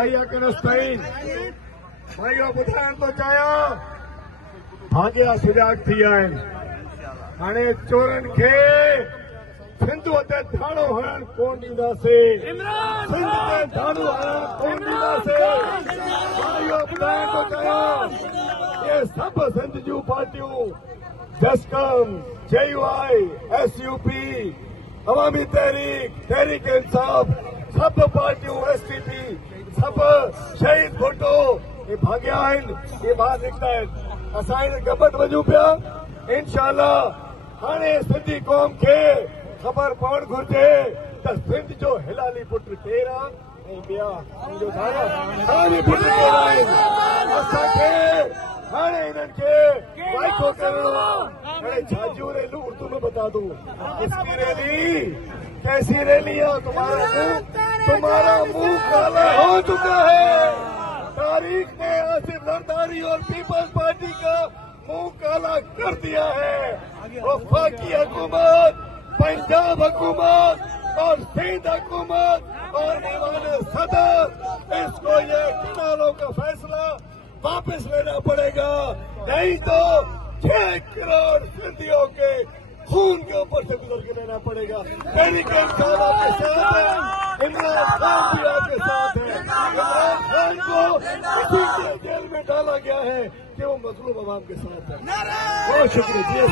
भाई अकनस्ताइन भाई ॿुधाइण थो चाहियां भाॻिया सुजाॻ थी विया आहिनि। हाणे चोरनि खे सिंधु ते धाड़ो हणण कोन ॾींदासीं, सिंध ते धाड़ो हणण कोन ॾींदासीं। भाइयों ॿुधाइण थो चाहियां ये सभु सिंध जूं पार्टियूं जसकम, JUI, SUP, अवामी तहरीक, तहरीक इंसाफ, सभु पार्टियूं SDP, सभु शहीद भुट्टो ये भाॻिया आहिनि, ये ॿाहिरि निकिता आहिनि। असां हिन गबत वञूं पिया। इंशाअल्लाह हाणे सिंधी क़ौम खे ख़बर पवणु घुर्जे त सिंध जो हिलाली पुट केरु आहे ऐं ॿिया मुंहिंजो दादा तव्हांजे पुट केरु आहिनि। असांखे हाणे हिननि खे वाइको करणो आहे। हाणे छाजियूं रैलियूं उर्दू में बता दूं, किसकी रैली, कैसी रैली है? तुम्हारा मुंह काला हो चुका है। तारीख ने आसिफ जरदारी और पीपल्स पार्टी का मुंह काला कर दिया है। वफाकी हुकूमत, पंजाब हुकूमत और सिंध हुकूमत और वाले सदर, इसको ये किनारों का फैसला वापस लेना पड़ेगा, नहीं तो 6 करोड़ सिंधियों के खून के ऊपर से गुजर के लेना पड़ेगा। तहरीक इंसाफ आपके साथ है, इमरान खान भी आपके साथ है। इमरान खान को इसी जेल में डाला गया है कि वो मजलूम अवाम के साथ है। बहुत शुक्रिया।